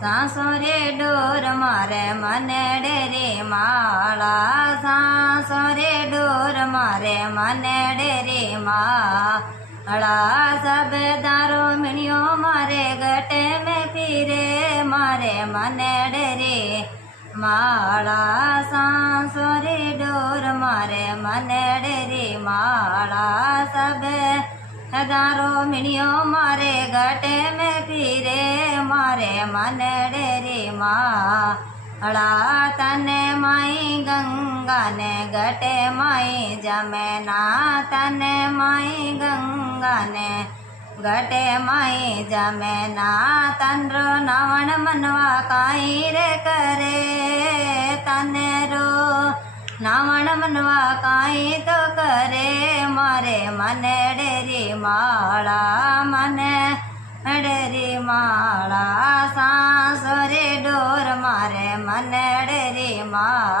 સાસો રે ડોર મારે મનેડે રે માળા, સાસો રે ડોર મારે મનેડે રે માળા, સબેદારો મીણ્યો મારે ગટે મેં પીરે મારે મનેડે રે માળા, સાસો રે ડોર મારે મનેડે રે માળા, સબેદારો મીણ્યો મારે ગટે મેં પીરે મારે મનેડે રે માળા, તને માઈ ગંગાને ગટે માઈ જમેના, તને માઈ ગંગાને ગટે માઈ જમેના, તનરો નાવણ મનવા કાંઈ રે કરે, તને રો નાવણ મનવા કાંઈ તો કરે મારે મનેડે રે માળા, મનેડે રે માળા, સાસો રે ડોર મારે મનેડે રે માળા.